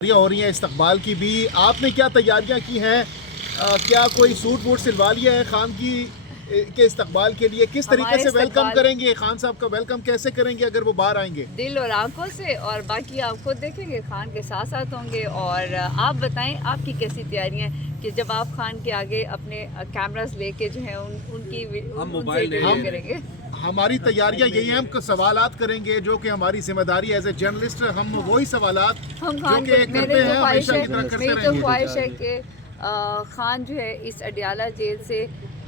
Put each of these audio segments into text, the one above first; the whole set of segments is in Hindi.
हो रही हैं इस्तकबाल की भी। आपने क्या तैयारियां की हैं? क्या कोई सूट वूट सिलवा लिया है खान की के इस्तकबाल के लिए? किस तरीके हमारे से वेलकम इस्तकबाल करेंगे खान साहब का? वेलकम कैसे करेंगे अगर वो बाहर आएंगे? दिल और आंखों से, और बाकी आप खुद देखेंगे खान के साथ साथ होंगे। और आप बताएं आपकी कैसी तैयारियां हैं कि जब आप खान के आगे अपने कैमरास लेके जो है उनसे इंटरव्यू करेंगे। हमारी तैयारियां यही हैं, हम सवालात करेंगे जो कि हमारी जिम्मेदारी एज ए जर्नलिस्ट, हम वही सवालात हम जो खान कि को करते हैं हमेशा की तरह करते मेरी तो रहेंगे। ख्वाहिश है कि खान जो है इस अडियाला जेल से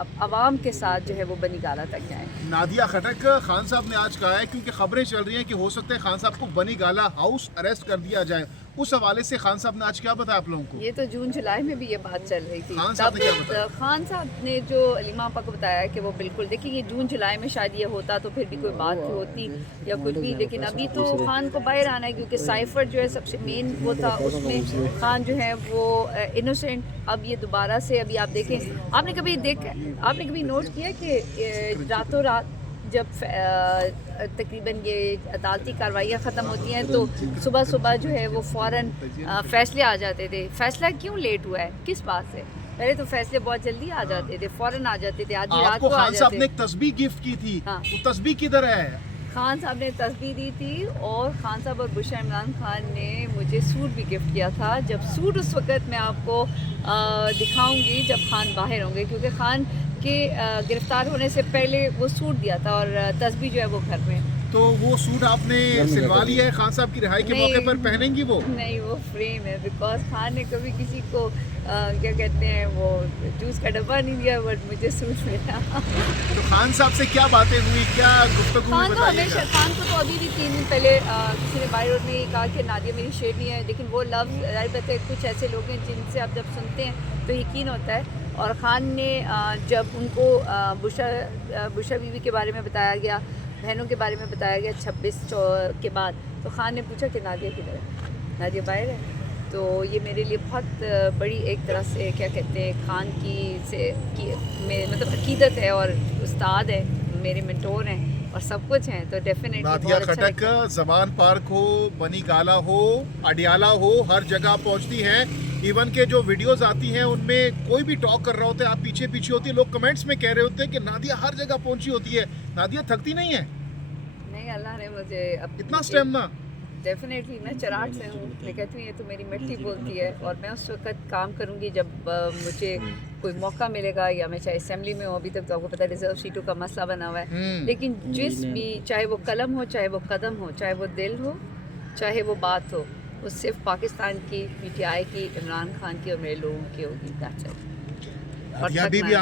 अब आवाम के साथ जो है वो बनी गाला तक जाएं। नादिया खटक, खान साहब ने आज कहा है, क्योंकि खबरें चल रही हैं कि हो सकता है खान साहब को बनी गाला हाउस अरेस्ट कर दिया जाए, उस हवाले से खान साहब ने आज क्या बताया आप लोगों को? ये तो जून जुलाई में भी ये बात चल रही थी। खान साहब ने क्या बताया? खान साहब ने जो अलीमा आपा को बताया कि वो बिल्कुल, देखिए ये जून जुलाई में शायद ये होता तो फिर भी कोई बात होती या कुछ भी, लेकिन अभी तो खान को बाहर आना है क्योंकि साइफर जो है सबसे मेन वो था, उसमें खान जो है वो इनोसेंट। अब ये दोबारा से अभी आप देखें, आपने कभी नोट किया कि रातों रात जब तकरीबन ये अदालती कार्रवाइयाँ ख़त्म होती हैं तो सुबह सुबह जो है वो फ़ौरन फ़ैसले आ जाते थे। फ़ैसला क्यों लेट हुआ है, किस बात से? पहले तो फैसले बहुत जल्दी आ जाते थे, फ़ौरन आ जाते थे, आधी रात आपको को आ खान साहब ने जाते। एक तस्बीह गिफ्ट की थी, हाँ। वो तस्बीह किधर है? खान साहब ने तस्बीह दी थी और खान साहब और बुशरा इमरान खान ने मुझे सूट भी गिफ्ट किया था। जब सूट उस वक़्त मैं आपको दिखाऊंगी जब खान बाहर होंगे, क्योंकि खान के गिरफ़्तार होने से पहले वो सूट दिया था और तस्बीह जो है वो घर में। तो वो सूट आपने सिलवा लिया है खान साहब की रिहाई के मौके पर पहनेंगी वो? नहीं, वो फ्रेम है, बिकॉज खान ने कभी किसी को क्या कहते हैं वो जूस का डब्बा नहीं दिया, बट मुझे सूट मिला। तो खान साहब से क्या बातें हुई, क्या गुफ्तगू हुई, खान तो बताइएगा। खान को तो अभी भी 3 दिन पहले किसी ने बाहर ने कहा कि नादिया मेरी शेर नहीं है, लेकिन वो लफ्ज़ जाहिर बात है कुछ ऐसे लोग हैं जिनसे आप जब सुनते हैं तो यकीन होता है। और ख़ान ने जब उनको बुशरा बीवी के बारे में बताया गया, बहनों के बारे में बताया गया 26 के बाद, तो ख़ान ने पूछा कि नादिया किधर है, नादिया बाहर है। तो ये मेरे लिए बहुत बड़ी एक तरह से क्या कहते हैं खान मतलब अकीदत है, और उस्ताद है, मेरे मेंटोर हैं और सब कुछ हैं, तो डेफिनेटली नादिया खटक ज़बान पार्क हो, बनी गाला हो, अडियाला हो, हर जगह पहुंचती हैं। इवन के जो वीडियोस आती हैं उनमें कोई भी टॉक कर रहा होता है, आप पीछे पीछे होती है, लोग कमेंट्स में कह रहे होते हैं कि नादिया हर जगह पहुंची होती है। नादिया थकती नहीं है? नहीं, अल्लाह ने मुझे अब इतना स्टेमिना? डेफिनेटली मैं चराट से हूँ, मैं कहती हूँ ये तो मेरी मिट्टी बोलती है, और मैं उस वक्त काम करूँगी जब मुझे कोई मौका मिलेगा, या मैं चाहे असेंबली में हूँ, अभी तक तो आपको पता है रिजर्व सीटों का मसला बना हुआ है, लेकिन जिस भी, चाहे वो कलम हो, चाहे वो कदम हो, चाहे वो दिल हो, चाहे वो बात हो, वो सिर्फ पाकिस्तान की, PTI की, इमरान खान की और मेरे लोगों की होगी। That's it. नादिया बीबी,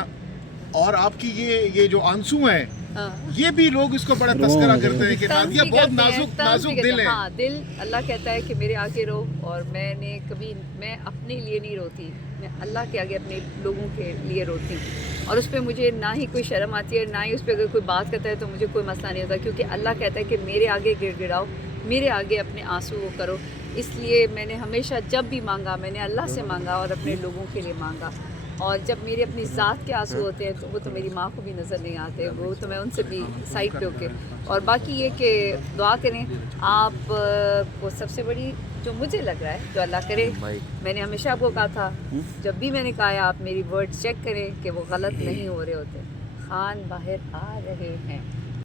और आपकी ये जो आंसू हैं, हाँ। ये भी लोग इसको बड़ा तस्करा करते हैं कि नादिया बहुत नाजुक दिल है। हाँ, दिल, अल्लाह कहता है कि मेरे आगे रो, और मैं अपने लिए नहीं रोती, मैं अल्लाह के आगे अपने लोगों के लिए रोती हूँ, और उस पर मुझे ना ही कोई शर्म आती है, ना ही उस पर अगर कोई बात करता है तो मुझे कोई मसला नहीं होता, क्योंकि अल्लाह कहता है कि मेरे आगे गिड़गिड़ाओ, मेरे आगे अपने आंसू वो करो। इसलिए मैंने हमेशा जब भी मांगा, मैंने अल्लाह से मांगा और अपने लोगों के लिए मांगा, और जब मेरे अपनी ज़ात के आंसू होते हैं तो वो तो मेरी माँ को भी नज़र नहीं आते, वो तो मैं उनसे भी साइड पे होके। और बाकी ये कि दुआ करें आप को, सबसे बड़ी जो मुझे लग रहा है, जो अल्लाह करे, मैंने हमेशा आपको कहा था, जब भी मैंने कहा है आप मेरी वर्ड चेक करें कि वो गलत नहीं हो रहे होते। खान बाहर आ रहे हैं।